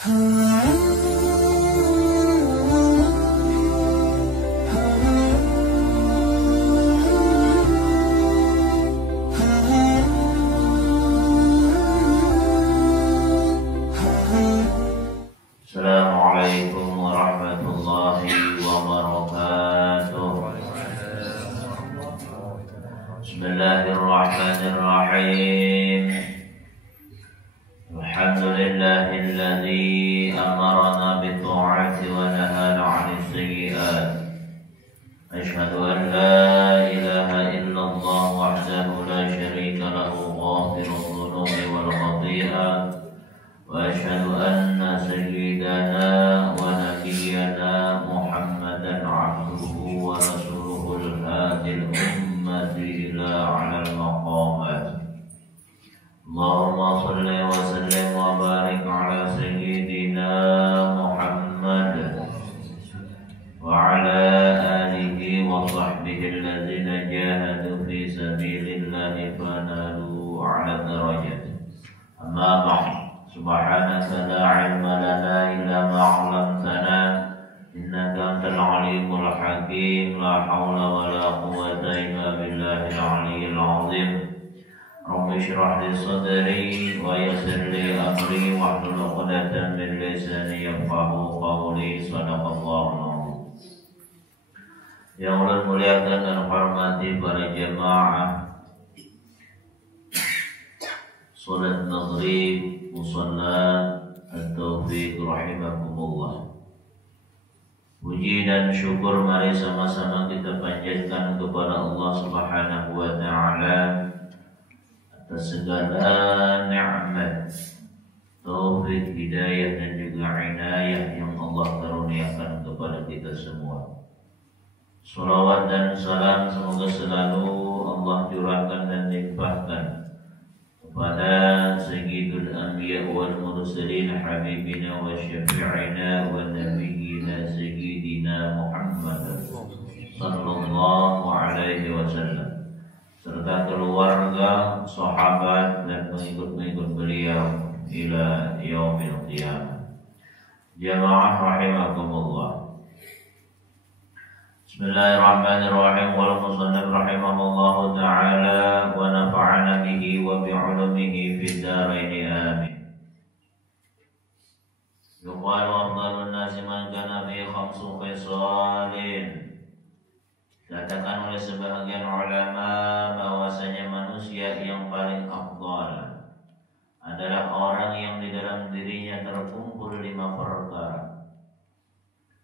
Assalamualaikum warahmatullahi wabarakatuh. Bismillahirrahmanirrahim. Alhamdulillahilladzi amarna bi-ta'ati wa nahana 'anil sayyi'at. Asyhadu an la ilaha illallah wahdahu la syarika lahu ghafirudz dzunubi wal khati'ah. Wa asyhadu anna sayyidana wa nabiyyana Muhammadan 'abduhu wa rasuluhul hadil ummati ila 'alal maqamat. Allahumma shalli wa sallim wa barik ala sayyidina Muhammad wa ala alihi wa sahbihi alladzina jahadu fi sabilillahi fanalu 'ala darajat. Amma ba'd. Subhanaka la ilma lana illa ma 'allamtana innaka antal alimul hakim. La haula wa la quwwata illa billahil aliyyil azim. Rabbi shrah li sadri wa yassir li amri wahlul 'uqdatam min lisani yafqahu qawli. Shadaqallahul azim. Yang Allah muliakan dan hormati para jemaah salat maghrib musalla at-taufiq rahimakumullah. Puji dan syukur mari sama-sama kita panjatkan kepada Allah Subhanahu wa taala atas segala nikmat, taufik, hidayah dan juga inayah yang Allah karuniakan kepada kita semua. Salawat dan salam semoga selalu Allah curahkan dan limpahkan kepada Sayyidul Anbiya wal Mursalin Habibina wa Syafi'ina wa Nabiyyina Sayyidina Muhammad sallallahu alaihi wasallam, serta keluarga, sahabat dan pengikut-pengikut beliau ila yaumil qiyamah. Jamaah rahimakumullah. Bismillahirrahmanirrahim. Wal musannif rahimahullahu ta'ala wa nafa'ana bihi wa bi'ulumihi fid dharain amin. Yuqalu afdhalun nasi man kana fi khamsu khisalin. Katakan oleh sebagian ulama bahwasanya manusia yang paling afdal adalah orang yang di dalam dirinya terkumpul 5 perkara.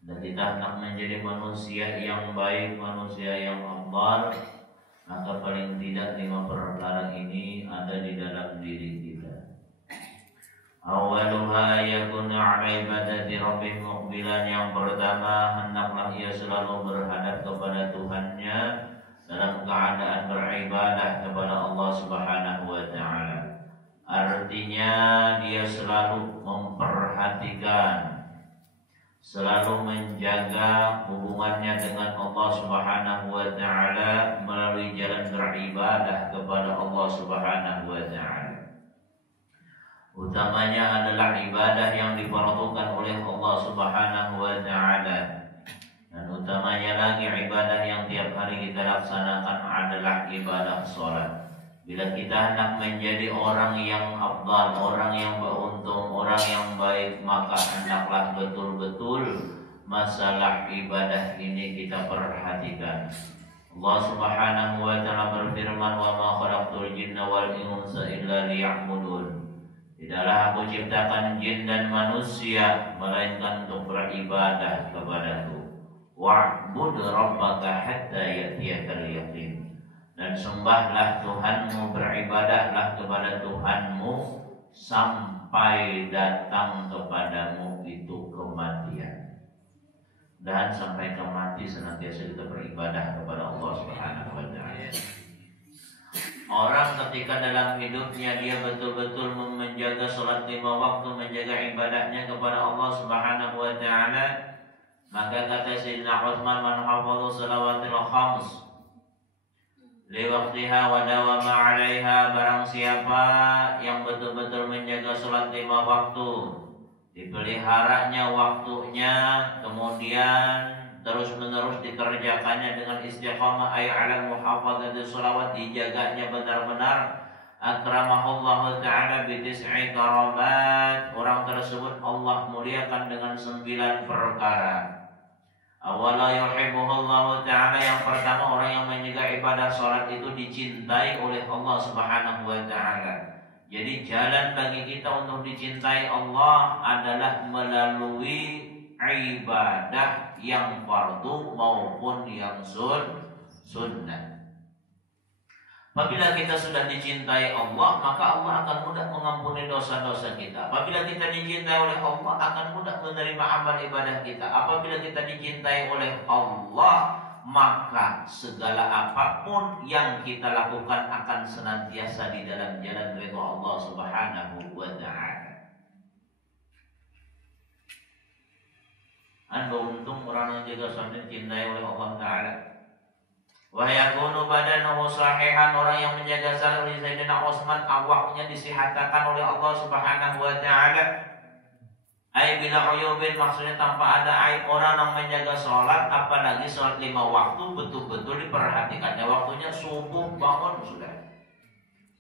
Dan kita hendak menjadi manusia yang baik, manusia yang afdal, maka paling tidak 5 perkara ini ada di dalam diri kita. Awaluha yakuna 'ala ibadati rabbih muqbilan. Yang pertama, hendaklah ia selalu berhadap kepada Tuhannya dalam keadaan beribadah kepada Allah Subhanahu wa taala. Artinya dia selalu memperhatikan, selalu menjaga hubungannya dengan Allah Subhanahu wa taala melalui jalan beribadah kepada Allah Subhanahu wa taala. Utamanya adalah ibadah yang diperuntukkan oleh Allah Subhanahu wa taala. Dan utamanya lagi ibadah yang tiap hari kita laksanakan adalah ibadah salat. Bila kita hendak menjadi orang yang afdal, orang yang beruntung, orang yang baik, maka hendaklah betul-betul masalah ibadah ini kita perhatikan. Allah Subhanahu wa taala berfirman, "Wa ma khalaqtul jinna wal insa illa liya'budun." Tidaklah aku ciptakan jin dan manusia melainkan untuk beribadah kepadaku. Wa'bud rabbaka hatta ya'tiyakal yaqin. Dan sembahlah Tuhanmu, beribadahlah kepada Tuhanmu sampai datang kepadamu itu kematian. Dan sampai mati senantiasa kita beribadah kepada Allah Subhanahu wa taala. Orang ketika dalam hidupnya dia betul-betul menjaga salat 5 waktu, menjaga ibadahnya kepada Allah Subhanahu wa taala, maka kata Sayyidina Utsman, "Man hafadha salawatil khams liwaqtiha wa dawama 'alaiha." Barang siapa yang betul-betul menjaga salat 5 waktu, dipeliharanya waktunya, kemudian terus-menerus dikerjakannya dengan istiqamah ay ala muhafadzati sholawat, dijaganya benar-benar. Akramahullahu ta'ala bitis'i karamat, orang tersebut Allah muliakan dengan 9 perkara. Awala yuhibbuhullahu ta'ala, yang pertama orang yang menjaga ibadah sholat itu dicintai oleh Allah subhanahu wa ta'ala. Jadi jalan bagi kita untuk dicintai Allah adalah melalui ibadah yang fardu maupun yang sunnah. Apabila kita sudah dicintai Allah, maka Allah akan mudah mengampuni dosa-dosa kita. Apabila kita dicintai oleh Allah, akan mudah menerima amal ibadah kita. Apabila kita dicintai oleh Allah, maka segala apapun yang kita lakukan akan senantiasa di dalam jalan ridha Allah Subhanahu wa ta'ala. Anda untung orang yang jaga sholat dicintai oleh Allah Ta'ala. Wa yakunu badanahu sahihan, orang yang menjaga salat oleh Sayyidina Utsman, awaknya disihatakan oleh Allah Subhanahu wa ta'ala. Ai bila uyubin, maksudnya tanpa ada aib. Orang yang menjaga sholat, apalagi sholat 5 waktu, betul-betul diperhatikannya waktunya. Subuh bangun sudah,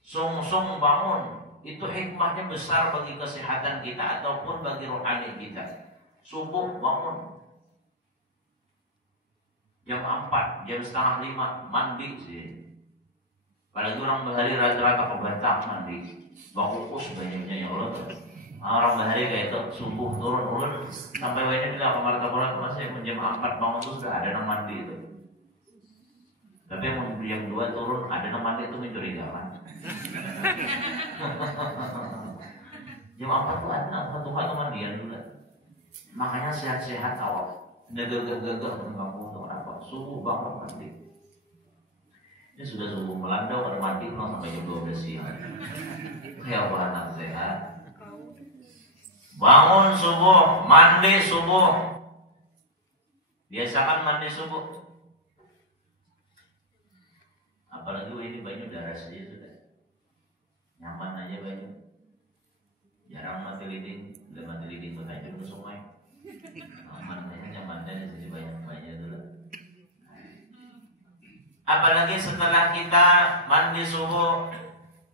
sung-sung bangun, itu hikmahnya besar bagi kesehatan kita ataupun bagi rohani kita. Subuh bangun jam 4, jam setengah 5 mandi sih. Apalagi orang bahari rata-rata kebantak mandi. Bakukus banyaknya ya Allah. Orang bahari kayak itu subuh turun sampai wajahnya di kamar taburan masih jam 4 bangun tuh sudah ada yang mandi itu. Tapi yang jam 2 turun ada yang mandi itu mencurigakan. Jam 4 tuh ada satu kali mandian juga. Makanya sehat-sehat awak. Gagah-gagah mengganggu untuk apa? Subuh bangun mandi. Ini sudah subuh melanda, orang mandi pulang sampai jam 12 siang. Ya Allah, anak sehat. Bangun subuh, mandi subuh. Biasakan mandi subuh. Apalagi ini baju darah saja sudah. Nyaman aja baju. Jarang mati liding, udah mati liding aja ke sungai. Nyaman aja jadi banyak dulu. Apalagi setelah kita mandi subuh,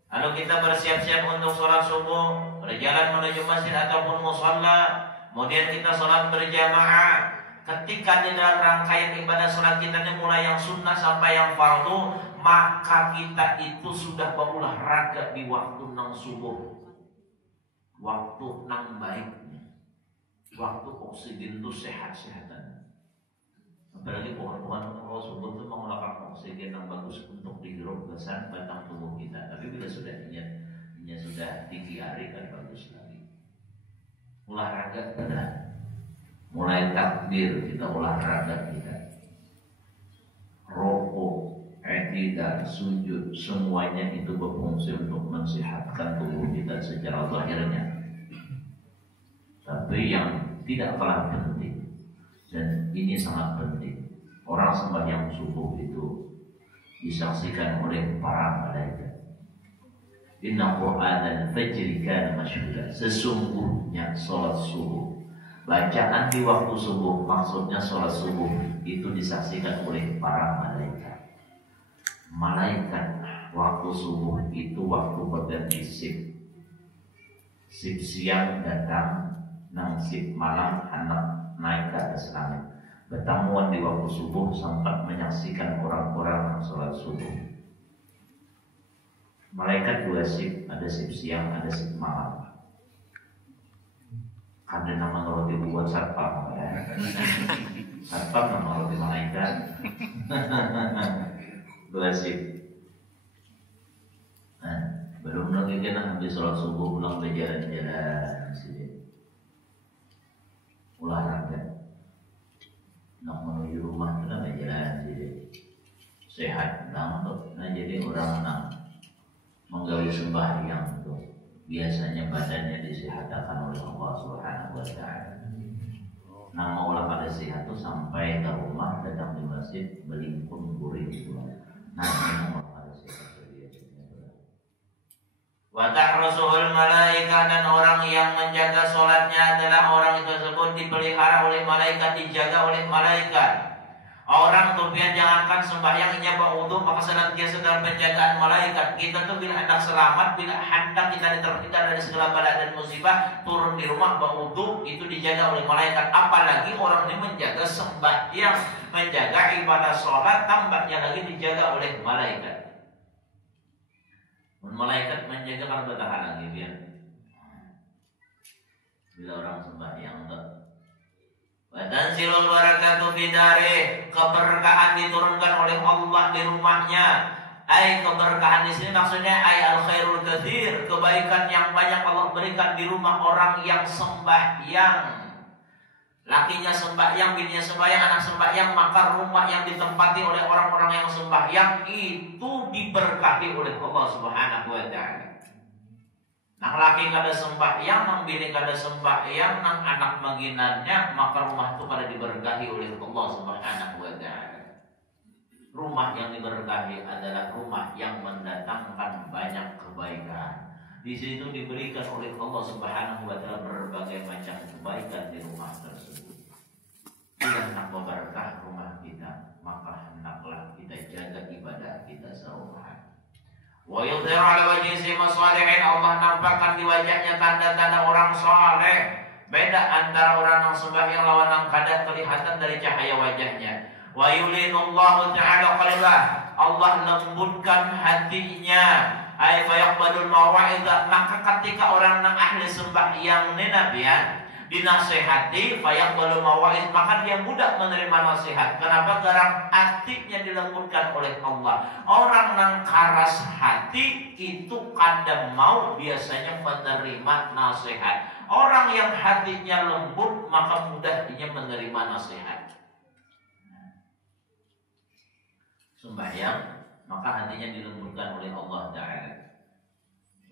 lalu kita bersiap-siap untuk sholat subuh, berjalan menuju masjid ataupun musholla, kemudian kita sholat berjamaah. Ketika di dalam rangkaian ibadah sholat kita ini mulai yang sunnah sampai yang fardu, maka kita itu sudah berolahraga di waktu nang subuh, waktu nang baik, waktu oksigen itu sehat-sehatan. Apalagi pohon-pohon kalau subuh itu mengeluarkan oksigen yang bagus untuk dihirup besan batang tubuh kita. Tapi bila sudah ini sudah tinggi hari kan bagus lagi. Olahraga benar. Mulai takbir kita olahraga kita. Rokok, i'tidal, sujud, semuanya itu berfungsi untuk mensehatkan tubuh kita secara zahirnya. Tapi yang tidak kalah penting, dan ini sangat penting, orang sembahyang subuh itu disaksikan oleh para malaikat. Inna Qur'anal fajri kana masyhuda, sesungguhnya sholat subuh, bacaan di waktu subuh, maksudnya sholat subuh itu disaksikan oleh para malaikat. Malaikat waktu subuh itu waktu berganti shift. Shift siang datang, nang shift malam anak naik ke atas langit. Bertemuan di waktu subuh sempat menyaksikan orang-orang yang sholat subuh. Malaikat 2 shift, ada shift siang, ada shift malam. Ada nama roti buat satpam ya. Satpam nama roti malaikat. 2 shift. Nah, belum lagi kan habis sholat subuh pulang berjalan-jalan sini. Olahraga. Nak menuju rumah itu kan berjalan jadi sehat. Nah jadi orang nak menggawi sembahyang itu biasanya badannya disehatkan oleh Allah Subhanahu wa ta'ala. Nah maulah pada sehat itu sampai ke rumah, datang di masjid, melingkung gurih itu. Nah memang pada sehat biasanya. Wa tahrusuhul malaikah, dan orang yang menjaga sholatnya adalah orang itu tersebut dipelihara oleh malaikat, dijaga oleh malaikat. Orang tuh biar jangankan sembahyangnya berwudu, maka senantiasa dalam penjagaan malaikat. Kita tuh bila hendak selamat, bila hendak kita terhindar dari segala bala dan musibah, turun di rumah berwudu, itu dijaga oleh malaikat. Apalagi orang ini menjaga sembahyang, menjaga ibadah sholat, tambahnya lagi dijaga oleh malaikat. Malaikat menjaga karena bertahan lagi biar bila orang sembahyang tuh. Dan silul barakatuh bidare, keberkahan diturunkan oleh Allah di rumahnya. Ai keberkahan di sini maksudnya ai al khairul katsir, kebaikan yang banyak Allah berikan di rumah orang yang sembahyang. Lakinya sembahyang, bininya sembahyang, anak sembahyang, maka rumah yang ditempati oleh orang-orang yang sembahyang itu diberkati oleh Allah Subhanahu wa taala. Nang laki kada sembahyang, nang bini kada sembahyang, nang anak maginannya, maka rumah itu pada diberkahi oleh Allah Subhanahu wa taala. Rumah yang diberkahi adalah rumah yang mendatangkan banyak kebaikan. Di situ diberikan oleh Allah Subhanahu wa taala berbagai macam kebaikan di rumah tersebut. Bila hendak berkah rumah kita, maka hendaklah kita jaga ibadah kita serumah. Wa yudhiru ala wajhi sima shalihin, Allah nampakkan di wajahnya tanda-tanda orang saleh. Beda antara orang yang sembahyang lawan yang kada kelihatan dari cahaya wajahnya. Wa yulinullahu ta'ala qalbah, Allah lembutkan hatinya. Ay fayaqbalul mawa'idha, maka ketika orang yang ahli sembahyang ini nabian dinasehati, fayaqbalul mawa'id, maka dia mudah menerima nasihat. Kenapa? Karena hatinya dilembutkan oleh Allah. Orang yang keras hati itu kadang mau biasanya menerima nasihat. Orang yang hatinya lembut maka mudah dia menerima nasihat. Sembahyang maka hatinya dilembutkan oleh Allah Ta'ala.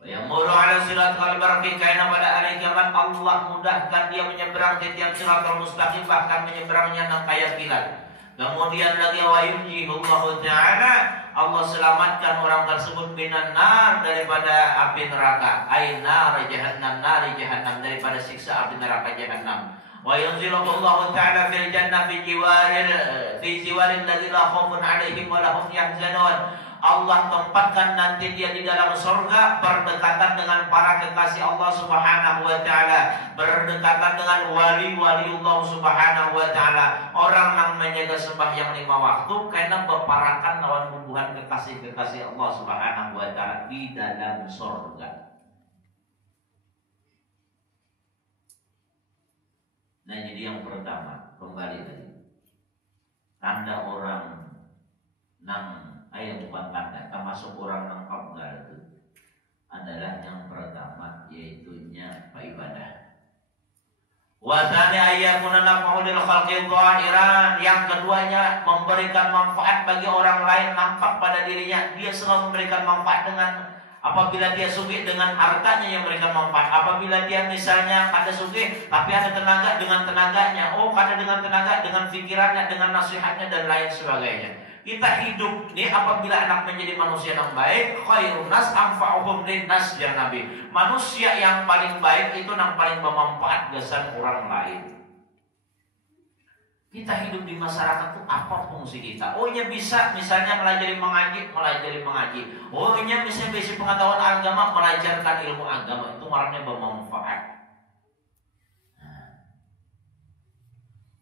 Wa yamuru ala siratal barqi, karena pada hari kiamat Allah mudahkan dia menyeberang tiang siratal mustaqim, bahkan menyeberangnya nang kaya kilat. Kemudian lagi wa yunjihullahu Ta'ala, Allah selamatkan orang tersebut minan nar, daripada api neraka. Ay nar jahannam, nari jahannam, daripada siksa api neraka jahannam. Wa yunzilullahu ta'ala fil jannah fi jiwaril ladzi la khaufun 'alaihim wa la hum yahzanun. Allah tempatkan nanti dia di dalam surga berdekatan dengan para kekasih Allah Subhanahu wa taala, berdekatan dengan wali-wali Allah Subhanahu wa taala. Orang yang menjaga sembahyang 5 waktu karena berparakan lawan bubuhan kekasih-kekasih Allah Subhanahu wa taala di dalam surga. Nah, jadi yang pertama, kembali tadi, tanda orang nang ayat bukan tanda, termasuk orang nang abdal itu adalah yang pertama, yaitunya ibadah. Wa tsani ayyakuna naf'u lil khalqi dhahiran, yang keduanya memberikan manfaat bagi orang lain, nampak pada dirinya. Dia selalu memberikan manfaat dengan apabila dia sugih dengan hartanya yang memberikan manfaat. Apabila dia misalnya ada sugih tapi ada tenaga, dengan tenaganya. Oh, ada dengan tenaga, dengan pikirannya, dengan nasihatnya dan lain sebagainya. Kita hidup ini apabila anak menjadi manusia yang baik, khairun nas anfa'uhum linnas, ya Nabi. Manusia yang paling baik itu yang paling bermanfaat gesan orang lain. Kita hidup di masyarakat itu apa fungsi kita? Oh, nya bisa misalnya melajari mengaji. Oh, nya bisa pengetahuan agama, melajarkan ilmu agama, itu orangnya bermanfaat.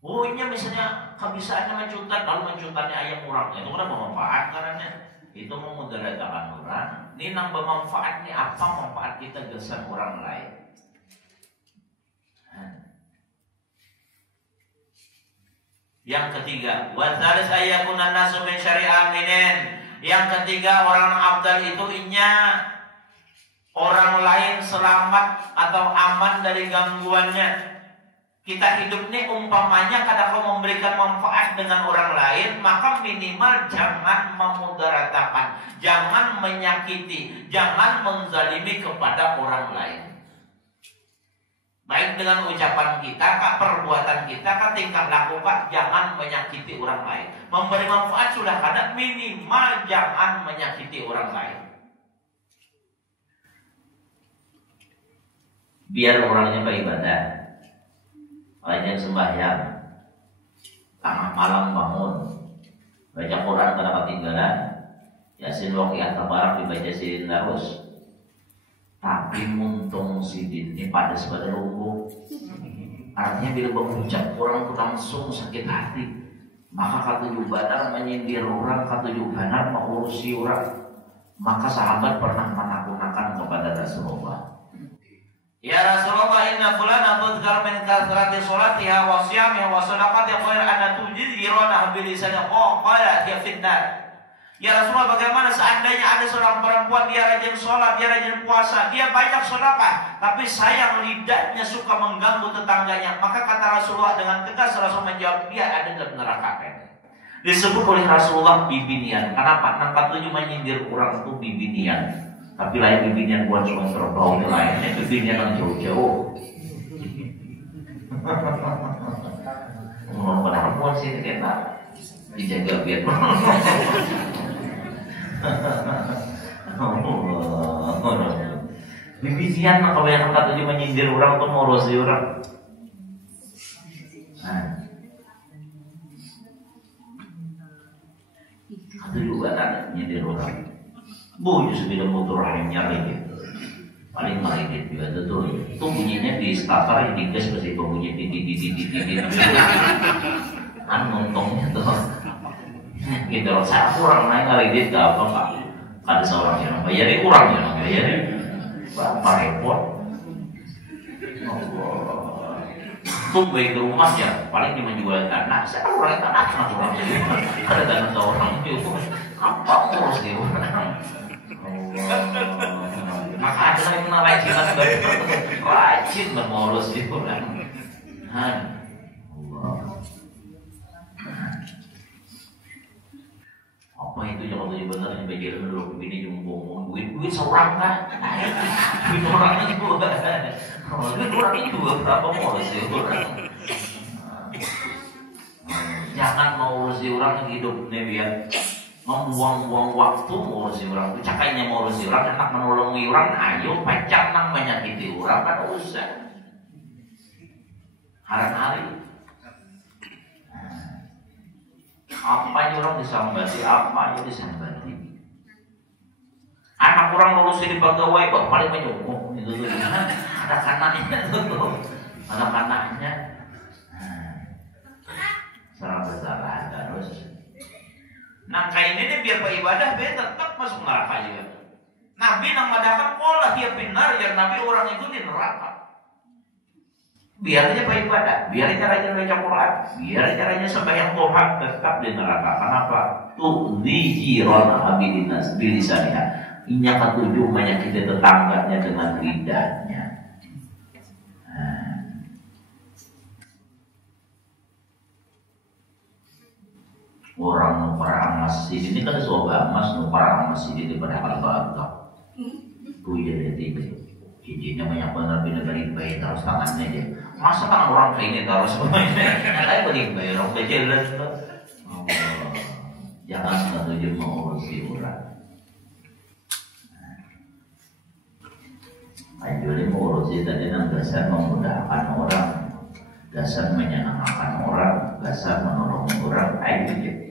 Oh, nya misalnya kebisaannya mencuntat, lalu mencuntatnya ayam orang, itu kan bermanfaat karena itu memudaratkan orang. Ini yang bermanfaat, ini apa manfaat kita gesan orang lain? Yang ketiga, wa tsalis ayyakuna nasu min syari'ah minin. Yang ketiga, orang afdal itu inya orang lain selamat atau aman dari gangguannya. Kita hidup ini umpamanya kada kau memberikan manfaat dengan orang lain, maka minimal jangan memudaratakan, jangan menyakiti, jangan menzalimi kepada orang lain. Baik dengan ucapan kita, perbuatan kita, tingkah laku, jangan menyakiti orang lain. Memberi manfaat sudah kada, minimal jangan menyakiti orang lain. biar orangnya beribadah, rajin sembahyang, tengah malam bangun, baca Quran karena ketinggalan, Yasin Waqiah Tabarak dibaca sidin terus. Tapi muntung sidin ini padas pada lumpuh. Artinya bila berucap orang itu langsung sakit hati. Maka katujuh banar menyindir orang, katujuh banar mengurusi orang. Maka sahabat pernah menakunakan kepada Rasulullah. Ya Rasulullah, inna fulana tudkar min kathrati sholatiha wa siyamiha wa sadaqatiha khair an tujzirana bilisaniha qala dia fitnah. Ya Rasulullah, bagaimana seandainya ada seorang perempuan dia rajin sholat, dia rajin puasa, dia banyak sedekah, tapi sayang lidahnya suka mengganggu tetangganya. Maka kata Rasulullah dengan tegas, Rasul menjawab, dia ada dalam neraka. Disebut oleh Rasulullah bibinian. Kenapa? Nang katujuh menyindir orang itu bibinian. Tapi lain bibinian buat cuma terbau lainnya bibinian yang jauh-jauh. Mau pada perempuan sih kita dijaga biar. Bibinian mah kebanyakan katujuh menyindir orang tuh mau rosi orang. Itu juga ada nyindir orang. Bunyi sebelum motor rahimnya lagi. Paling merigit juga tuh. Itu bunyinya di starter di gas pasti bunyi di. Untungnya tuh. Gitu loh. Saya kurang naik merigit gak apa pak. Ada seorang yang bayarin kurang ya bayarin. Bapak repot. Tumbai ke rumah ya, paling dia menjual tanah. Saya kan orang tanah orang ada tanah ke orang itu apa ngurus dia orang. Maka ada yang kenal rajin mengurus dia orang. Apa itu yang kalau benar yang bagian dulu ini ngomong duit seorang kan? Duit orang itu duit orang itu juga berapa mau sih orang? Jangan mau urusi orang yang hidup nih biar membuang-buang waktu mau urusi orang. Cakainya mau urusi orang, enak menolongi orang, ayo pacar nang menyakiti orang kan usah. Hari-hari. Apa yang orang disambati, apa yang disambati. Anak orang lulus di pegawai kok paling menyokong itu tuh. Anak-anaknya tuh, anak-anaknya salah bersalah terus. Nah kayak ini biar beribadah biar tetap masuk neraka juga. Nabi nang madakan pola dia benar ya Nabi orang itu di neraka. Biar aja beribadah, biar caranya baca Quran, biar caranya sembahyang Tuhan tetap di neraka. Kenapa? Tuh dijiron abilinas bilisaniha. Inya ketujuh menyakiti tetangganya dengan lidahnya. Orang numpara masjid ini kan sobat mas numpara masjid itu pada kalau tuh ya tiga cincinnya banyak benar benar dari bayi terus tangannya dia. Masa kan orang kayak ini terus saya beri bayar orang kecil tuh. Jangan setuju mengurusi orang. Anjuri mengurusi tadi nang dasar memudahkan orang, dasar menyenangkan orang, dasar menolong orang. Ayo.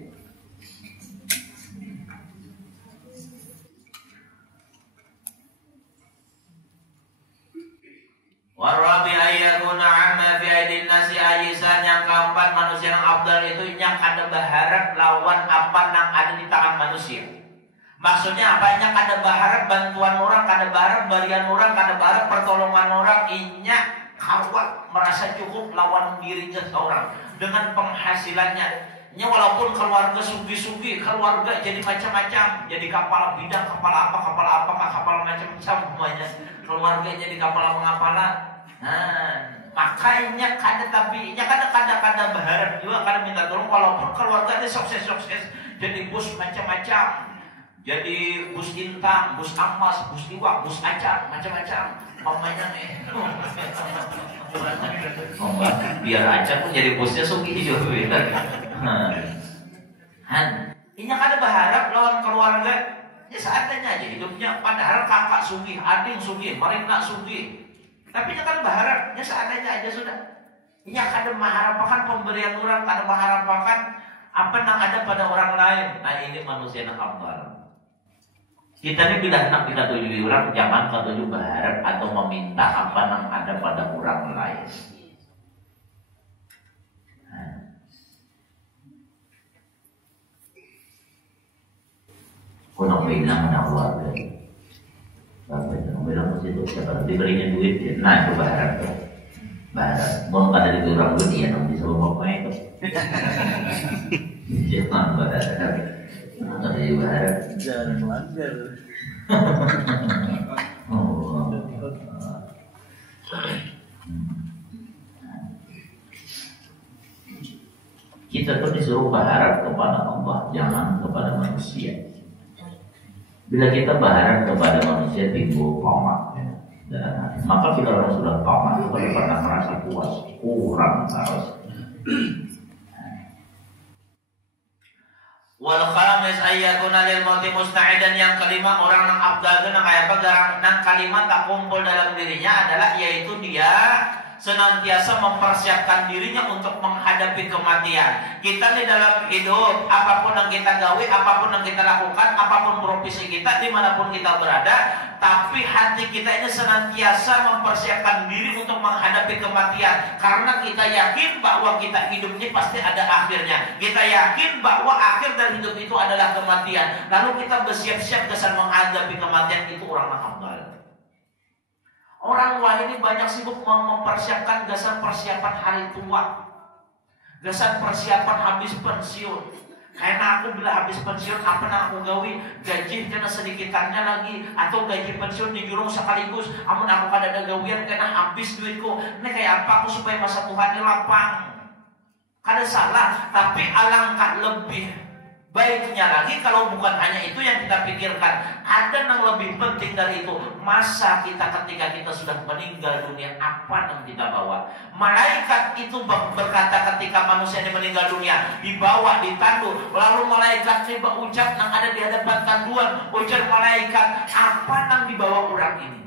Warabi ayakuna amma fi aidin nasi ajisan. Yang keempat, manusia yang abdal itu yang kada berharap lawan apa yang ada di tangan manusia. Maksudnya apa? Yang kada berharap bantuan orang, kada berharap barian orang, kada berharap pertolongan orang. Inya kawat merasa cukup lawan dirinya seorang dengan penghasilannya. Nya walaupun keluarga sugi-sugi, keluarga jadi macam-macam, jadi kapal bidang, kapal apa, kapal macam-macam semuanya. Keluarga jadi kapal mengapala. Makanya kada berharap juga, kada minta tolong walaupun keluarganya sukses, jadi bus macam-macam. Jadi bus Intang, bus Amas, bus Iwak, bus Acar, macam-macam. Mamanya nih. Biar Acar pun jadi busnya sugi juga. Ini kada berharap lawan keluarga. Ya seadanya aja hidupnya. Padahal kakak sugi, adik sugi, mereka sugi. Tapi kan berharap, ya seandainya aja sudah. Ini kada mengharapkan pemberian orang, kada mengharapkan apa yang ada pada orang lain. Nah ini manusia yang afdal. Kita ini bila hendak kita tuju orang, jangan kita tuju berharap atau meminta apa yang ada pada orang lain. Kau nak bilang ada Allah dari, bapak nak bilang mesti itu siapa diberinya duit dia, nah itu berharap tu, berharap. Mau kada diberi orang duit dia, nanti sebab apa itu? Jangan berharap. Tadi berharap jangan melanggar. Kita tuh disuruh berharap kepada Allah, jangan kepada manusia. Bila kita berharap kepada manusia timbul tamak dalam hati. Maka bila orang sudah tamak, kita pernah merasa puas, kurang harus. Wal khamis ayyakuna lil mauti musta'idan, yang kelima orang yang afdal itu nang apa garang nang kalimat tak kumpul dalam dirinya adalah yaitu dia senantiasa mempersiapkan dirinya untuk menghadapi kematian. Kita di dalam hidup, apapun yang kita gawe, apapun yang kita lakukan, apapun profesi kita, dimanapun kita berada, tapi hati kita ini senantiasa mempersiapkan diri untuk menghadapi kematian. Karena kita yakin bahwa kita hidup ini pasti ada akhirnya. Kita yakin bahwa akhir dari hidup itu adalah kematian. Lalu kita bersiap-siap kesan menghadapi kematian, itu orang afdal. Orang lain ini banyak sibuk mempersiapkan gasan persiapan hari tua, gasan persiapan habis pensiun. Karena aku bila habis pensiun, apa yang aku gawi? Gaji kena sedikitannya lagi, atau gaji pensiun digulung sekaligus. Amun aku kada ada gawian karena habis duitku. Ini kayak apa aku supaya masa Tuhan ini lapang? Kada salah, tapi alangkah lebih baiknya lagi kalau bukan hanya itu yang kita pikirkan. Ada yang lebih penting dari itu. Masa kita ketika kita sudah meninggal dunia, apa yang kita bawa? Malaikat itu berkata ketika manusia ini meninggal dunia, dibawa, ditandu. Lalu malaikat ini berucap yang ada di hadapan tanduan. Ujar malaikat, apa yang dibawa orang ini?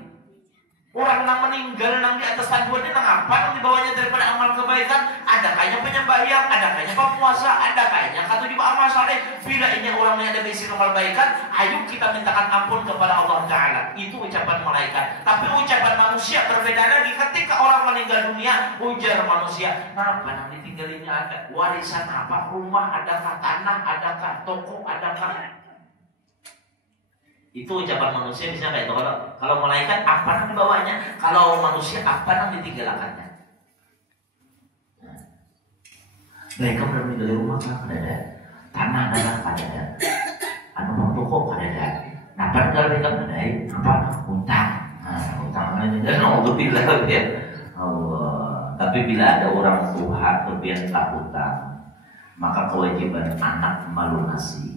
Orang yang meninggal yang di atas tanduan ini apa yang dibawanya daripada amal kebaikan? Ada kayaknya penyembahyang, ada kayaknya pemuasa, ada kayaknya kata juga amal saleh. Bila ini orang yang ada isi amal kebaikan, ayo kita mintakan ampun kepada Allah Taala. Itu ucapan malaikat. Tapi ucapan manusia berbeda lagi. Ketika orang meninggal dunia, ujar manusia, nah apa yang ditinggalinya ada? Warisan apa? Rumah adakah? Tanah adakah? Toko adakah? Itu ucapan manusia bisa kayak itu. Kalau malaikat apa yang dibawanya, kalau manusia apa yang ditinggalkannya. Mereka udah meninggal rumah kan ada, tanah ada, anu toko ada. Nah padahal mereka ada apa? Utang. Nah utang ini kan Allah bilang ya. Allah. Tapi bila ada orang tua kemudian tak utang, maka kewajiban anak melunasi.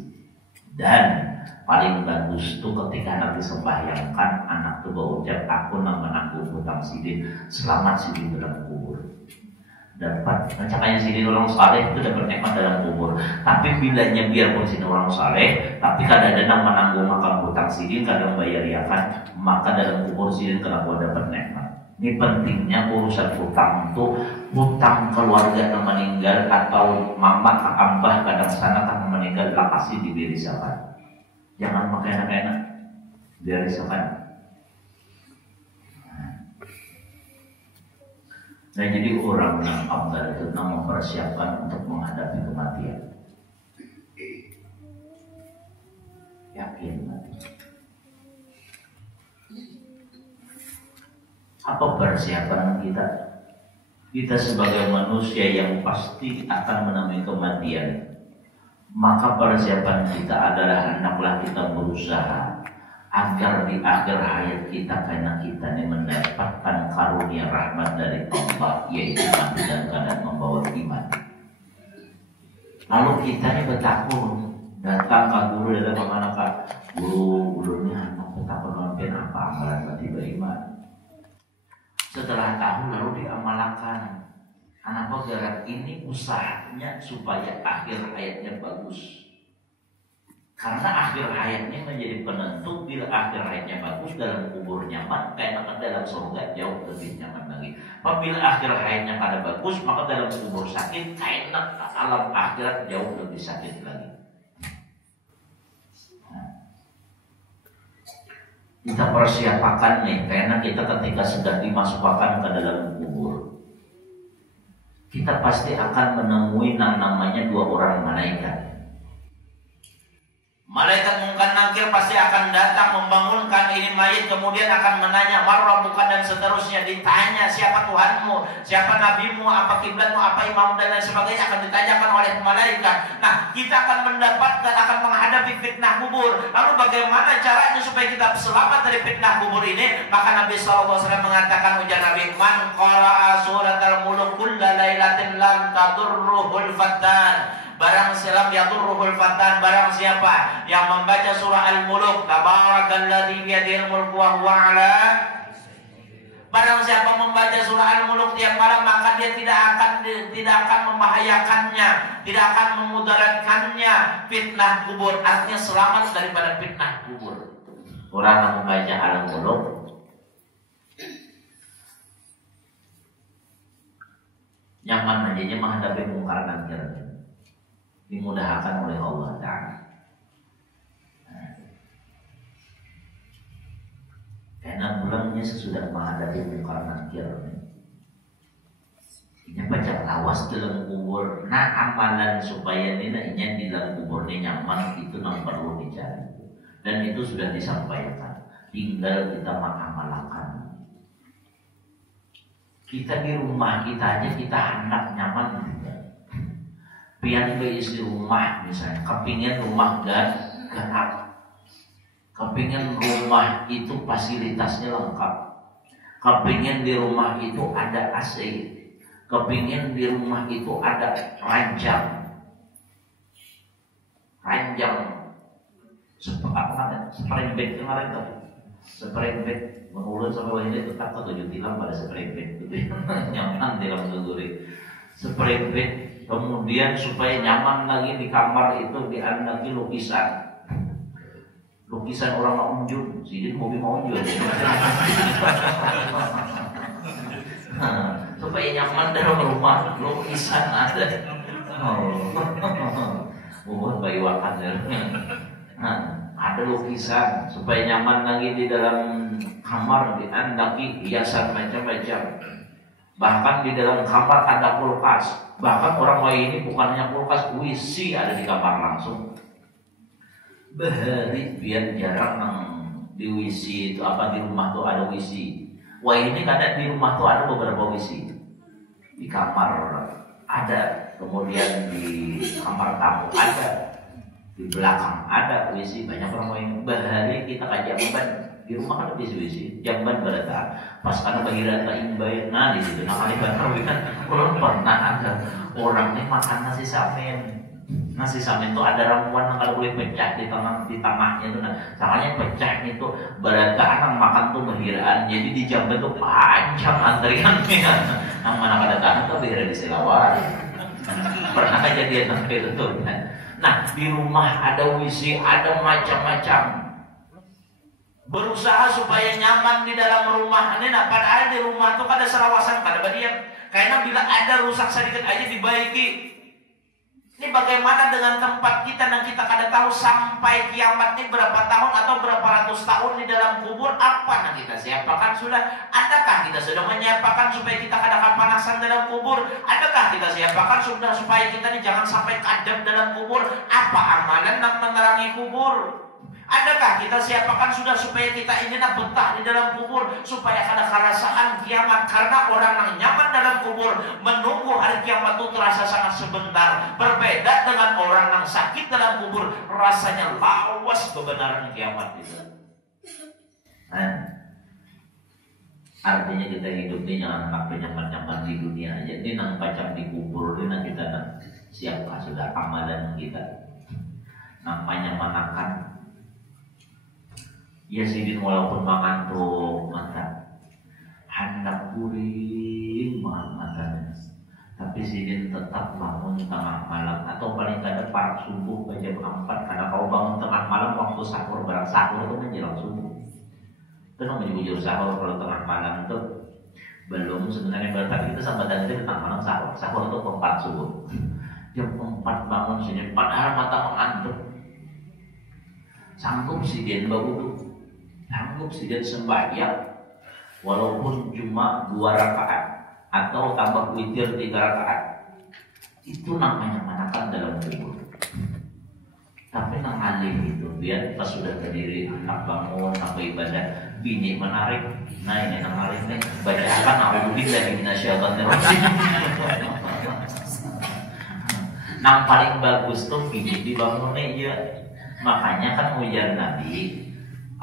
Dan paling bagus itu ketika anak disembahyangkan, anak itu berucap, aku nak menanggung hutang sidin, selamat sidin dalam kubur. Dapat cakanya sidin orang saleh itu dapat nikmat dalam kubur. Tapi bilanya biarpun sidin orang saleh, tapi kadang-kadang menanggung makan hutang sidin, kadang bayar yakan, maka dalam kubur sidin kena dapat nikmat. Ini pentingnya urusan hutang itu, hutang keluarga yang meninggal atau mama abah kadang sana kan meninggal, lah kasih dibirisakan. Jangan pakai enak-enak, biar risaukan. Nah jadi orang yang afdal itu mempersiapkan untuk menghadapi kematian. Yakin mati. Apa persiapan kita? Kita sebagai manusia yang pasti akan menemui kematian. Maka persiapan kita adalah hendaklah kita berusaha agar di akhir hayat kita, karena kita ini mendapatkan karunia rahmat dari Allah, yaitu mati dan keadaan membawa iman. Lalu kita ini bertakun, datang ke guru, datang ke mana kak? Gurunya anak bertakun memimpin apa amalan mati beriman. Setelah tahu lalu diamalkan. Anak gerak ini usahanya supaya akhir hayatnya bagus. Karena akhir hayatnya menjadi penentu. Bila akhir hayatnya bagus, dalam kubur nyaman, karena dalam surga jauh lebih nyaman lagi. Apabila akhir hayatnya kada bagus, maka dalam kubur sakit, karena alam akhirat jauh lebih sakit lagi. Kita persiapkan nih, karena kita ketika sudah dimasukkan ke dalam kubur, kita pasti akan menemui namanya dua orang malaikat. Malaikat Munkar Nakir pasti akan datang membangunkan ini mayit, kemudian akan menanya marrabbuka dan seterusnya, ditanya siapa Tuhanmu, siapa nabimu, apa kiblatmu, apa imam dan lain sebagainya, akan ditanyakan oleh malaikat. Nah, kita akan mendapatkan, akan menghadapi fitnah kubur. Lalu bagaimana caranya supaya kita selamat dari fitnah kubur ini? Maka Nabi SAW mengatakan, ujar Nabi, man qara'a suratal muluk kulla lailatin lam tadurruhul fatan. Barang siapa yadurruhul fatan, barang siapa yang membaca surah Al-Muluk, tabarakalladzi biyadihil mulku wa huwa ala. Barang siapa membaca surah Al-Muluk tiap malam, maka dia tidak akan membahayakannya, tidak akan memudaratkannya fitnah kubur. Artinya selamat daripada fitnah kubur. Orang yang membaca Al-Muluk nyaman aja menghadapi mungkar dan nakir, dimudahkan oleh Allah Ta'ala. Karena bulannya sesudah menghadapi mungkar nakir, ini baca lawas dalam kubur. Nah, amalan supaya ini di dalam kubur ini nyaman, itu yang perlu dicari. Dan itu sudah disampaikan, tinggal kita mengamalkan. Kita di rumah kita aja kita hendak nyaman juga. Pian ke istri rumah misalnya, kepingin rumah ganap, kepingin rumah itu fasilitasnya lengkap, kepingin di rumah itu ada AC, kepingin di rumah itu ada ranjang spray bed kemarin tuh, spray bed menurut sampai ini tetap 7 tilam pada spray bed itu nyaman di dalam negeri spray bed. Kemudian supaya nyaman lagi di kamar itu diandaki lukisan orang maunjun, sidin mobil maunjun. Supaya nyaman dalam rumah, lukisan ada. Buat bayi wakan. Ada lukisan supaya nyaman lagi di dalam kamar, diandaki hiasan macam-macam. Bahkan di dalam kamar ada kulkas. Bahkan orang lain ini bukan hanya kulkas, WC ada di kamar langsung. Bahari biar jarang di WC itu di rumah tuh ada WC. Wah ini kadang di rumah tuh ada beberapa WC. Di kamar ada, kemudian di kamar tamu ada, di belakang ada WC. Banyak orang lain. Bahari kita kajian beban. Di rumah kan bisi-bisi jamban berata pas karena bagiran tak imbai. Nah di situ kali kan orang pernah ada orang nih makan nasi samin itu ada ramuan yang kalau boleh pecah di tengahnya itu. Nah caranya pecah itu berata akan makan tuh bahiraan, jadi di jamban tuh panjang antriannya. Yang mana kada tahan tuh bahiraan di Selawar pernah kejadian sampai itu. Nah di rumah ada WC, ada macam-macam. Berusaha supaya nyaman di dalam rumah ini. Nah padahal di rumah itu ada serawasan, kada badiam. Karena bila ada rusak sedikit aja dibaiki. Ini bagaimana dengan tempat kita dan kita kada tahu sampai kiamat ini berapa tahun atau berapa ratus tahun di dalam kubur. Apa yang kita siapkan sudah? Adakah kita sudah menyiapkan supaya kita kada kepanasan dalam kubur? Adakah kita siapkan sudah supaya kita ini jangan sampai kadam dalam kubur? Apa amalan yang menerangi kubur? Adakah kita siapkan sudah supaya kita ini nak betah di dalam kubur, supaya ada kerasaan kiamat? Karena orang yang nyaman dalam kubur menunggu hari kiamat itu terasa sangat sebentar. Berbeda dengan orang yang sakit dalam kubur, rasanya lawas kebenaran kiamat itu. Artinya kita hidup ini jangan sampai nyaman-nyaman di dunia aja. Ini nang pacam di kubur ini kita nak siapkan sudah amalan kita. Namanya manakan. Ya sidin walaupun mengantuk mata hendak guring mata Tapi Sidin tetap bangun tengah malam atau paling tidak parak subuh ke jam 4 karena kalau bangun tengah malam waktu sahur barang sahur itu menjelang subuh. Itu namanya bujur sahur kalau tengah malam itu belum sebenarnya berarti itu sampai tadi tengah malam sahur. Sahur itu 4 subuh. Jam 4 bangun Sidin padahal mata mengantuk. Sanggup Sidin berwudu. Sanggup Sidin sembahyang walaupun cuma 2 rakaat atau tambah witir 3 rakaat. Itu namanya manakan dalam kubur. Tapi nang alim itu biar pas sudah berdiri anak bangun sampai ibadah bini menarik. Nah ini nang alim nih bacakan a'udzubillahi dari minasyaitonir rajim. Nang paling bagus tuh bini dibangunin ya. Makanya kan ujar Nabi,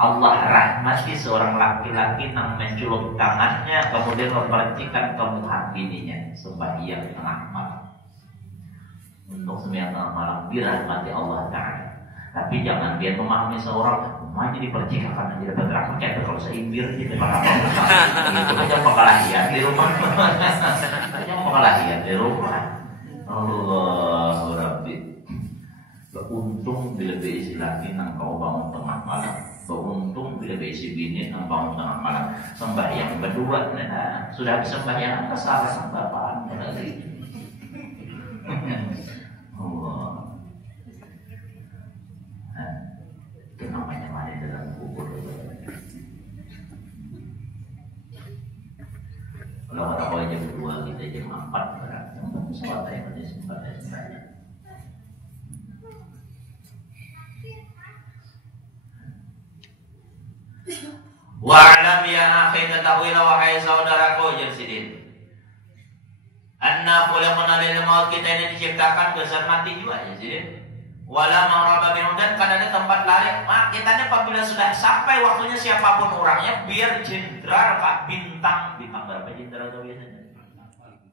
Allah rahmati seorang laki-laki yang menculuk tangannya kemudian mempercikan ke muka bininya sembahyang tengah malam. Untuk sembahyang tengah malam dirahmati Allah Ta'ala. Tapi jangan dia memahami seorang rumahnya dipercikkan aja dapat rahmat kayak kalau seimbir gitu malah itu aja pengalahian di rumah. Aja pengalahian di rumah. Allah Rabbi. Beruntung bila beisi laki nang kau bangun tengah malam. Beruntung bila beisi bini nang bangun tengah malam. Sembahyang berdua, nah, sudah sembahyang kesalahan bapak lagi. Allah. Nah, itu namanya mandi dalam kubur. Kalau orang jam 2 kita jam 4 berarti pesawat yang ada sembahyang. Wa'lam ya akhi, ketahuilah wahai saudaraku yang Sidin, anna khulaqna lil maut, kita ini diciptakan besar mati juga ya Sidin. Wala maraba minhu, dan kan ada tempat lari. Kita ini apabila sudah sampai waktunya siapapun orangnya, biar jenderal Pak bintang berapa jenderal itu biasanya?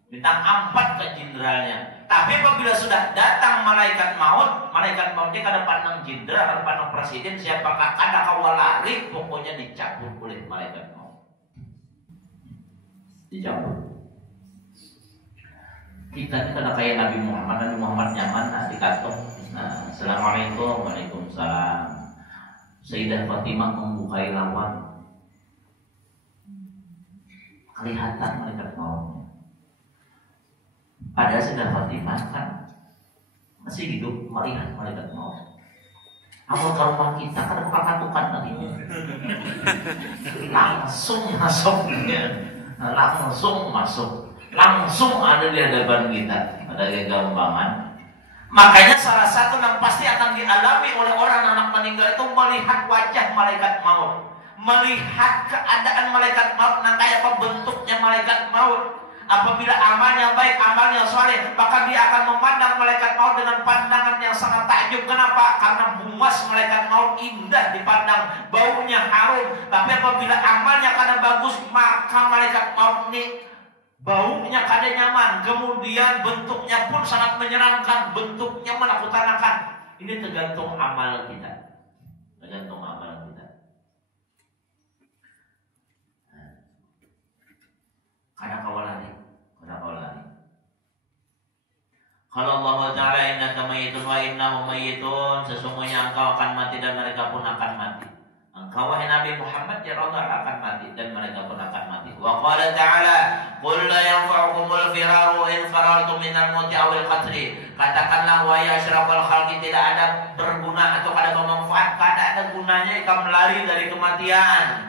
Bintang 4 ke jenderalnya. Tapi apabila sudah datang malaikat mautnya kada pandang jenderal, kada pandang presiden, siapakah kada kawal lari, pokoknya dicabut oleh malaikat maut. Dicabut. Kita ini kada kayak Nabi Muhammad nyaman di kantong. Nah, Assalamualaikum, Waalaikumsalam. Sayyidah Fatimah membukai lawan. Kelihatan malaikat mautnya. Padahal Sayyidah Fatimah kan masih hidup melihat malaikat maut. Awal ke rumah kita kan katakan lagi. Langsung masuk. Langsung ada di hadapan kita. Ada gampangan. Makanya salah satu yang pasti akan dialami oleh orang anak meninggal itu melihat wajah malaikat maut, melihat keadaan malaikat maut, nah kayak apa bentuknya malaikat maut. Apabila amalnya baik, amalnya soleh, maka dia akan memandang malaikat maut dengan pandangan yang sangat takjub. Kenapa? Karena bumas malaikat maut indah dipandang, baunya harum. Tapi apabila amalnya kada bagus, maka malaikat maut ini baunya kada nyaman, kemudian bentuknya pun sangat menyeramkan, bentuknya menakutkan. Ini tergantung amal kita. Tergantung amal kita. Kada kawalani. Kalau Allah Ta'ala innaka mayyitun wa innahum mayyitun, sesungguhnya engkau akan mati dan mereka pun akan mati. Engkau wahai Nabi Muhammad ya Allah akan mati dan mereka pun akan mati. Wa qala ta'ala qul la yanfa'ukumul firaru in farartum minal mauti awil qatri. Katakanlah wahai asyrafal khalqi, tidak ada berguna atau kada bermanfaat, kada ada gunanya jika melari dari kematian.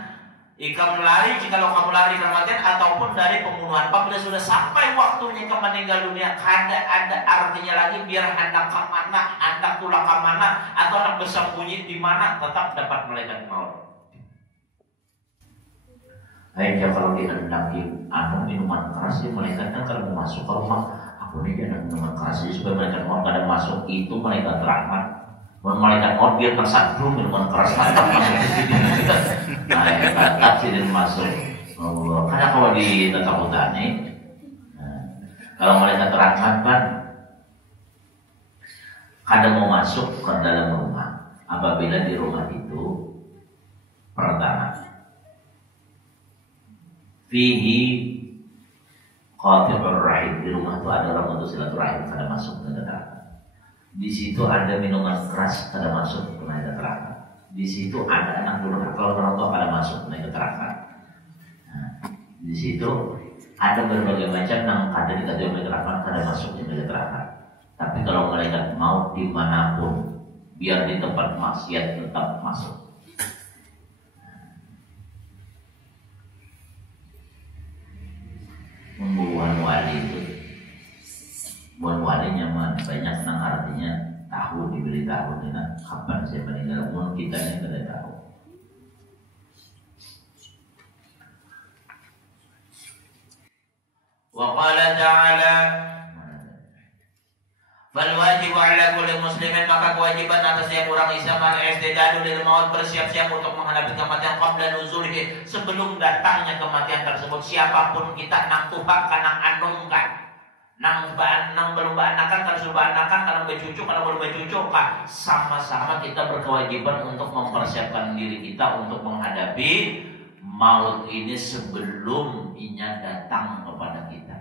Jika melari, jikalau kamu lari kematian ataupun dari pembunuhan. Apabila sudah sampai waktunya ke meninggal dunia, kada ada artinya lagi biar hendak ke mana, hendak tulah ke mana, atau hendak bersembunyi di mana, tetap dapat malaikat maut. Ayo kalau dihendaki minuman keras, ya malaikatnya kalau masuk ke rumah, aku ini jangan minuman keras, supaya malaikat maut kada masuk, itu malaikat rahmat. Malaikat maut biar tersandung minuman keras mantap masuk ke sini. Nah, tetap sini masuk. Karena kalau di ketakutan nih, kalau malaikat rahmat kan kadang mau masuk ke dalam rumah. Apabila di rumah itu pertama, fihi Qati'ur rahim, di rumah itu ada orang untuk silaturahim, kada masuk ke neraka. Di situ ada minuman keras, kada masuk ke neraka. Di situ ada anak durhaka, kalau orang tua kada masuk ke neraka. Nah, di situ ada berbagai macam yang kada dikatakan neraka, kada masuk ke neraka. Tapi kalau malaikat maut dimanapun, biar di tempat maksiat tetap masuk. Membuat wali itu, buat wali nyaman banyak nang artinya tahu diberi tahu dengan kapan saya meninggal, pun kita yang tidak tahu. Wa qala ta'ala, fal wajib ala kulli muslimin, maka kewajiban atas setiap orang Islam al-istidadu lil maut, bersiap-siap untuk menghadapi kematian qabla nuzulihi, sebelum datangnya kematian tersebut. Siapapun kita nang tupak kanang anungkan, nang belum anakan, kalau sudah anakan, kalau bercucu, kalau belum bercucu, sama-sama kita berkewajiban untuk mempersiapkan diri kita untuk menghadapi maut ini sebelum inya datang kepada kita.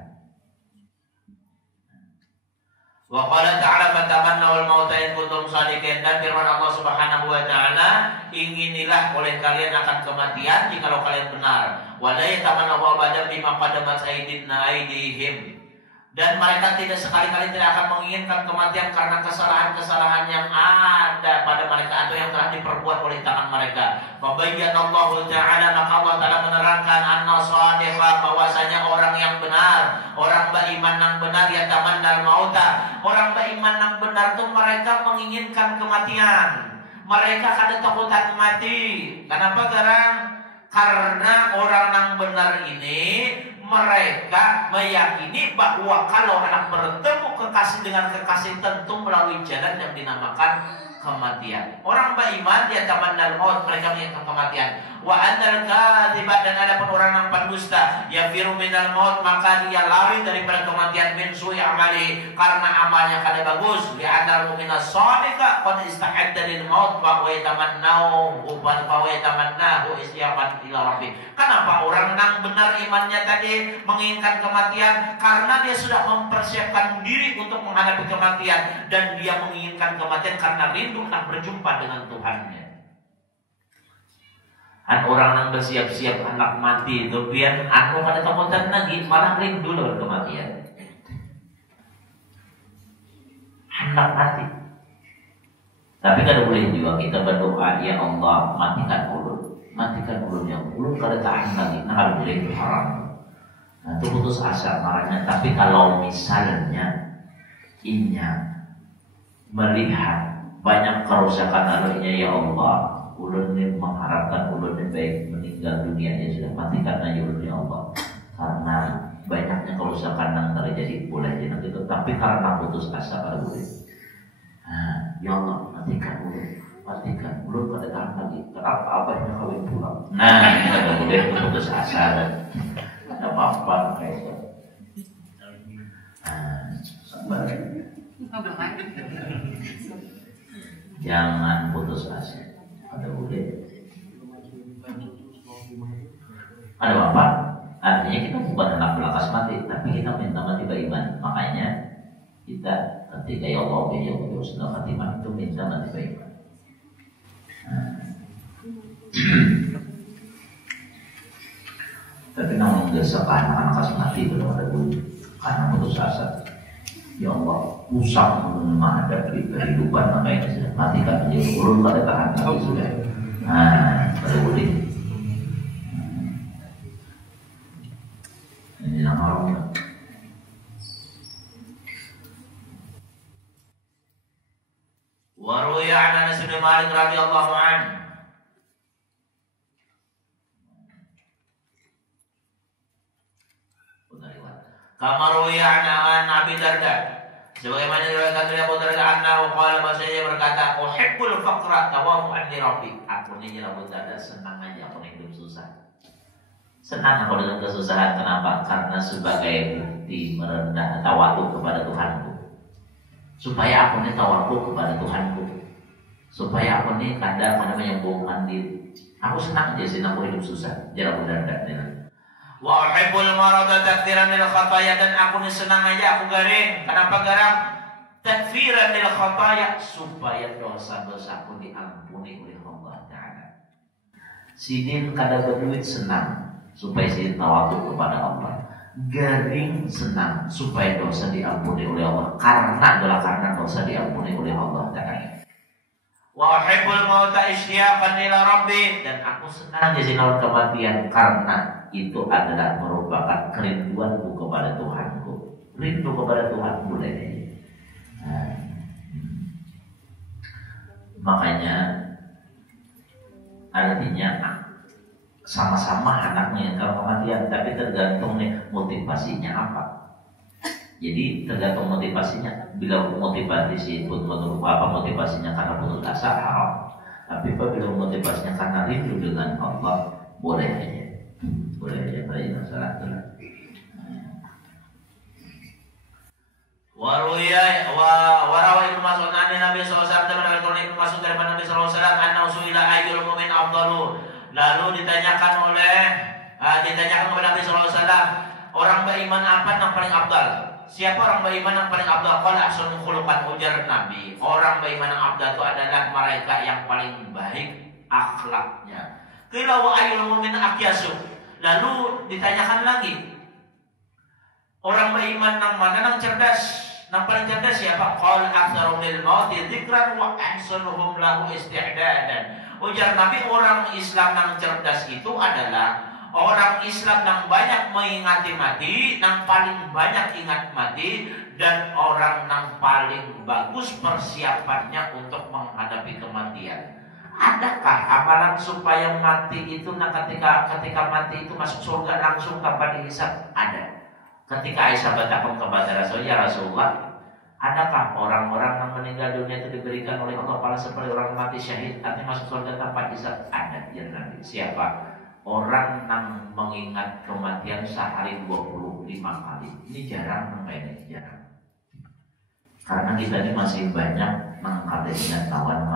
Wa qala ta'ala fatamannawul mauta in kuntum shadiqin, dan firman Allah Subhanahu wa taala, inginilah oleh kalian akan kematian jikalau kalian benar. Wa la yatamannaw abadan bima qaddamat aydihim, dan mereka tidak sekali-kali tidak akan menginginkan kematian karena kesalahan-kesalahan yang ada pada mereka atau yang telah diperbuat oleh tangan mereka. Fabayyanallahu ta'ala, maka Allah Ta'ala menerangkan anna shadiqa, bahwasanya orang yang benar, orang beriman yang benar, yatamannal mauta, orang beriman yang benar itu mereka menginginkan kematian. Mereka kada takutan mati. Kenapa garang? Karena orang yang benar ini mereka meyakini bahwa kalau anak bertemu kekasih dengan kekasih tentu melalui jalan yang dinamakan kematian. Orang beriman dia tamannal maut, mereka menginginkan kematian. Wa annal kadhiba, dan ada pun orang yang pendusta, yafiru minal maut, maka dia lari daripada kematian, min su'i amali, karena amalnya kada bagus. Li annal mu'mina shadiqa qad ista'adda lil maut wa yatamannahu istiaqan ila rabbi. Kenapa orang yang benar imannya tadi menginginkan kematian? Karena dia sudah mempersiapkan diri untuk menghadapi kematian, dan dia menginginkan kematian karena rindu nak berjumpa dengan Tuhannya. Orang yang bersiap-siap anak mati itu biar aku pada takutan lagi, malah rindu dengan kematian. Anak mati. Tapi kan boleh juga kita berdoa, ya Allah matikan ulun, matikan ulun yang ulun kada tahan lagi. Nah boleh itu haram. Nah itu putus asa marahnya. Tapi kalau misalnya inya melihat banyak kerusakan adanya, ya Allah, ulun ini mengharapkan ulun ini baik meninggal dunia, ya sudah matikan aja ulun ya Allah, karena banyaknya kerusakan yang terjadi boleh jenak itu. Tapi karena putus asa pada boleh, ya Allah matikan ulun pada tahan lagi, kenapa abahnya kawin pulang. Nah ini kada boleh, itu putus asa dan ada apa-apa kayak itu. Sabar, jangan putus asa. Ada boleh, ada apa? Artinya kita bukan anak belakas mati, tapi kita minta mati beriman. Makanya kita ketika ya Allah sudah khatimah itu minta mati beriman. Tapi namun biasa anak-anak mati belum ada boleh, karena putus asa. Ya Allah, usah menghadapi kehidupan, makanya sudah matikan aja ulun pada tahan lagi sudah. Pada boleh. Ini nama Allah. Wa ruwiya an Anas bin Malik radhiyallahu anhu, kama ruwiya an Abi Darda, sebagaimana diriwayatkan dari Abu Darda annahu qala, bahwasanya berkata, uhibbul faqra tawafu'an li rabbi, aku ni Abu Darda senang aja aku hidup susah. Senang aku dengan kesusahan. Kenapa? Karena sebagai bukti merendah tawadu kepada Tuhanku, supaya aku ni tawadu kepada Tuhanku, supaya aku ni kada menyombongkan diri. Aku senang aja sih aku hidup susah. Jadi Abu Darda. Wa uhibbul marada takfiran lil khataya, dan aku ni senang aja aku garing. Kenapa garang? Takfiran lil khataya, supaya dosa-dosaku diampuni oleh Allah Ta'ala. Sidin kada berduit senang supaya sidin tawadhu kepada Allah. Garing senang supaya dosa diampuni oleh Allah, karena dosa diampuni oleh Allah Ta'ala. Wa uhibbul mauta ishtiyaqan ila rabbi, dan aku senang jadi lawan kematian karena itu adalah merupakan kerinduanku kepada Tuhanku. Rindu kepada Tuhanku lagi. Makanya artinya sama-sama anaknya kalau kematian, tapi tergantung nih motivasinya apa. Jadi tergantung motivasinya. Bila motivasi pun menurut apa motivasinya karena putus asa, haram. Tapi bila motivasinya karena rindu dengan Allah, boleh aja. Boleh aja, baik masalah itu. Warawa Ibnu Mas'ud an Nabi sallallahu alaihi wasallam, dan Ibnu Mas'ud dari Nabi sallallahu alaihi wasallam, anna suila ayyul mu'min afdalu. Lalu ditanyakan kepada Nabi sallallahu alaihi wasallam, orang beriman apa yang paling afdal? Siapa orang beriman yang paling afdal? Qala ahsanul khuluqan, ujar Nabi, orang beriman yang afdal itu adalah mereka yang paling baik akhlaknya. Qila wa ayyul mu'min aqyasu. Lalu ditanyakan lagi, orang beriman yang mana yang cerdas? Yang paling cerdas siapa? Qala aktsarum lil mauti dzikran wa ahsanuhum lahu isti'dadan. Ujar Nabi, orang Islam yang cerdas itu adalah orang Islam yang banyak mengingati mati, yang paling banyak ingat mati, dan orang yang paling bagus persiapannya untuk menghadapi kematian. Adakah amalan supaya mati itu, nah ketika mati itu masuk surga langsung tanpa dihisab? Ada. Ketika Aisyah bertakwa kepada Rasulullah, ya Rasulullah, adakah orang-orang yang meninggal dunia itu diberikan oleh Allah pahala seperti orang mati syahid, artinya masuk surga tanpa hisab? Ada, ya Nabi. Siapa? Orang yang mengingat kematian sehari 25 kali. Ini jarang namanya, jarang. Karena kita ini masih banyak mengkali ingat kawan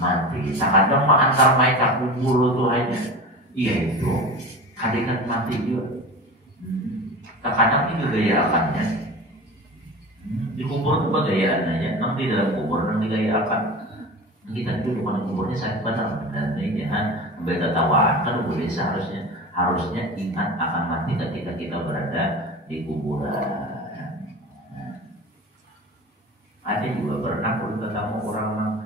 mati. Kadang antar mayat kubur itu hanya, iya itu, kadang mati juga. Kadang itu gayaannya. Di kubur itu gayaannya, nanti dalam kubur nanti gayakan. Kita itu bukan kuburnya sakit benar, dan ini jangan membeda tawaan. Kan boleh harusnya ingat akan mati ketika kita berada di kuburan. Ada juga pernah ketemu orang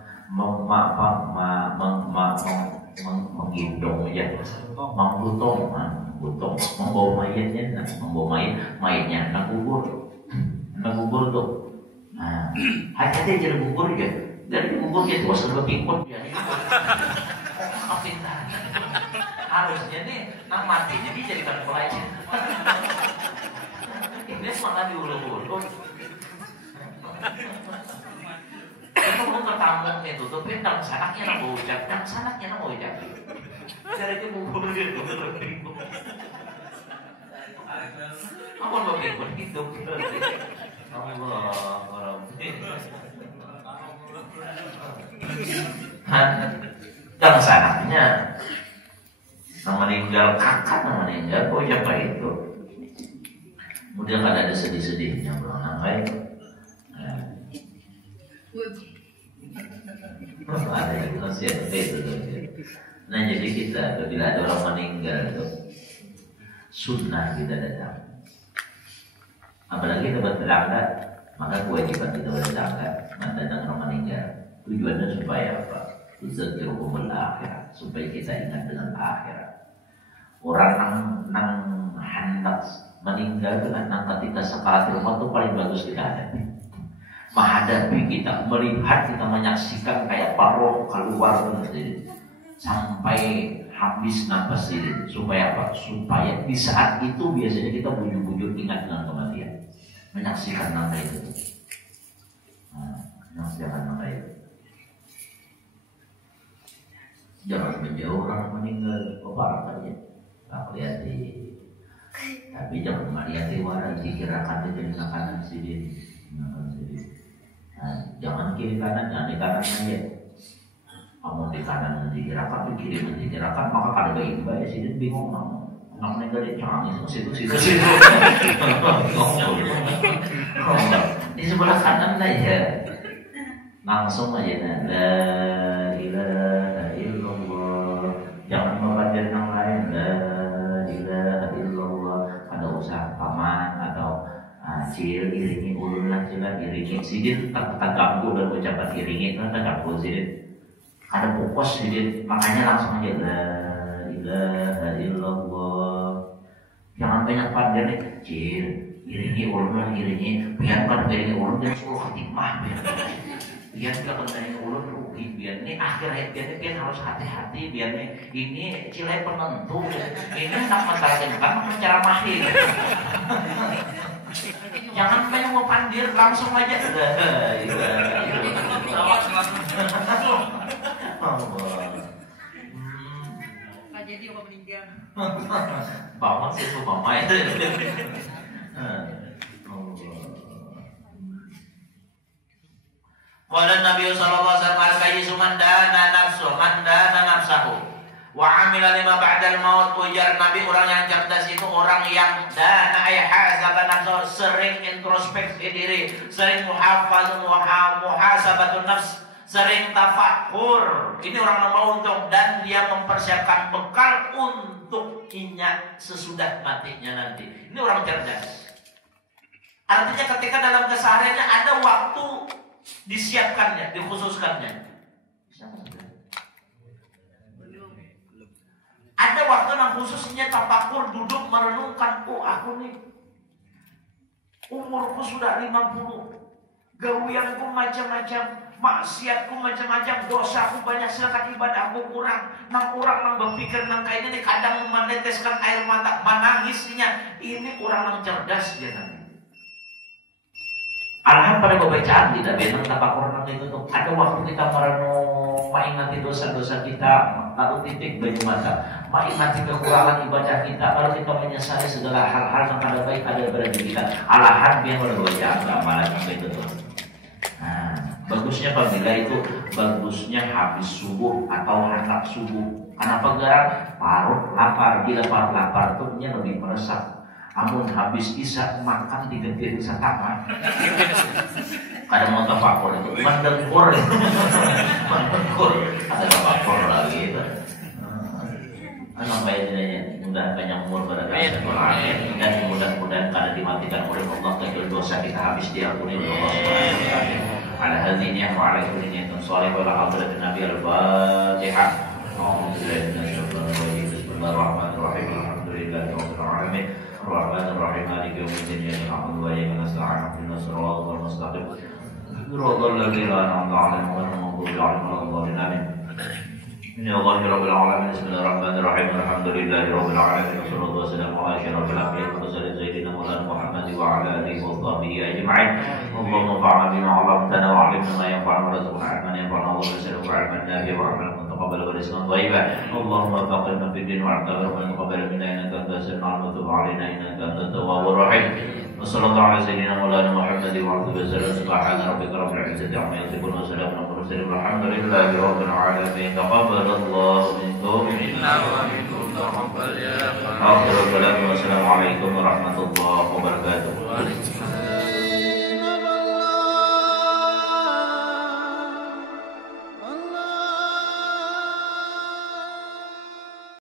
menggendong ya, menggotong, membawa mayatnya nak kubur tuh. Nah, hati-hati jadi kubur ya. Dari kubur dia tuh serba pikun ya. Harusnya nih nak matinya dijadikan pelayan. Ini malah diulur-ulur. Kalau ketemu itu tuh pendang sanaknya nak ucap, dan sanaknya nak ucap. Dari itu kubur dia tuh berpikun. Apa mau pikun hidup? Allah. Dan sanaknya meninggal kakak, meninggal siapa itu? Kemudian kan ada sedih-sedihnya berulang itu. Ada yang nasihat itu. Nah jadi kita bila ada orang meninggal itu sunnah kita datang. Apalagi kita bertetangga, maka kewajiban kita bertetangga mendatang orang meninggal. Tujuannya supaya apa? Tuzakirukumul akhirat, supaya kita ingat dengan akhirat. Orang yang hendak meninggal dengan ketika sakaratul maut itu paling bagus kita hadapi. Menghadapi kita, melihat kita, menyaksikan kayak roh keluar dari sampai habis nafas diri. Supaya apa? Supaya di saat itu biasanya kita bujur-bujur ingat dengan kematian, menyaksikan nama itu. Menyaksikan nama itu. Jangan menjauh orang meninggal, parah saja. Tak lihat tapi jangan melihat warna dikirakan jadi makanan sendiri. Jangan kiri kanan, jangan di kanan aja. Kamu di kanan dikirakan, di kiri dikirakan, maka kada baik-baik sih bingung kamu. Namanya dari canggih situ. Di sebelah kanan aja, langsung aja la ilaha illallah. Jangan membaca yang lain, la ilaha illallah. Ada usaha paman atau cil iringi ulun lah cila iringi sidin tak ganggu dan ucapan iringi kan tak ganggu sidin. Ada pokos sidin, makanya langsung aja la ilaha illallah. Jangan banyak panjang nih kecil, iringi ulun iringi, biarkan iringi ulun dan 10 khatimah biar kita iringi ulun rugi, biar ini akhir hayat biar harus hati-hati, biar ini cilai penentu, ini nak mentarakan kan cara mahir. Jangan banyak mau pandir, langsung aja jadi apa meninggal bangun sih tuh mama itu. Qala Nabi sallallahu alaihi wasallam al-kayyisu man dana nafsahu wa amila lima ba'dal maut. Ujar Nabi, orang yang cerdas itu orang yang dana ay hasaba nafsahu, sering introspeksi diri, sering muhasabatun nafs, sering tafakur. Ini orang yang beruntung dan dia mempersiapkan bekal untuk ingat sesudah matinya nanti. Ini orang cerdas. Artinya ketika dalam kesehariannya ada waktu disiapkannya, dikhususkannya. Ada waktu yang khususnya tafakur, duduk merenungkan, oh aku nih umurku sudah 50, gawianku macam-macam, maksiatku macam-macam, dosaku banyak, silakan ibadahku kurang. Nang orang nang berpikir nang kayak ini kadang meneteskan air mata, menangisnya. Ini orang nang cerdas dia nanti. Alhamdulillah pada pembacaan tidak benar tafakur nang itu tuh. Ada waktu kita merenung, mengingati dosa-dosa kita, lalu titik baju mata, mengingati kekurangan ibadah kita, kalau kita menyesali segala hal-hal yang ada baik ada pada diri kita. Alhamdulillah pada pembacaan amalan yang itu tuh. Nah, bagusnya apabila itu bagusnya habis subuh atau hanap subuh. Kenapa gerak? Parut lapar. Bila parut lapar tuh dia lebih meresap. Amun habis isya makan 3 piring setengah. Kadang mau tafakur itu mendengkur. Mendengkur. Ada tafakur lagi itu. Apa jadinya? Mudah banyak umur pada kasih dan mudah-mudahan kada dimatikan oleh Allah kecil dosa kita habis diampuni oleh Allah Subhanahu wa taala. Ala hadhihi wa ala kulli niyatin shalih wa ala hadratin Nabi al-Fatihah. Bismillahirrahmanirrahim. Alhamdulillahi rabbil alamin. Ar-Rahmanir-Rahim. Maliki yaumiddin. Iyyaka na'budu wa iyyaka nasta'in. Ihdinas siratal mustaqim. Siratal ladzina an'amta 'alaihim ghairil maghdubi 'alaihim waladdallin. Ya Allah Rabbil Alamin. Bismillahirrahmanirrahim. Alhamdulillahi Rabbil Alamin. Wassalatu wassalamu ala asyrafil anbiya'i wa sayyidina Maulana Muhammad wa ala alihi wa sahbihi ajma'in. Allahumma fa'alna bima 'allamtana wa 'allimna ma yanfa'una wa rzuqna 'ilman yanfa'una wa sallallahu 'ilman nafi'an wa 'amalan mutaqabbalan wa rizqan thayyiban. Allahumma faqihna fid din wa 'allimna taqabbal minna innaka antas sami'ul 'alim wa tub 'alaina innaka antat tawwabur rahim. Wassallallahu ala sayyidina Maulana Muhammad wa alihi wasallam. Subhana rabbika rabbil izzati amma yasifun wa salamun ala al-mursalin walhamdulillahi rabbil alamin. Taqabbalallahu minkum innahu hamidun taqabbal ya. Assalamualaikum warahmatullahi wabarakatuh.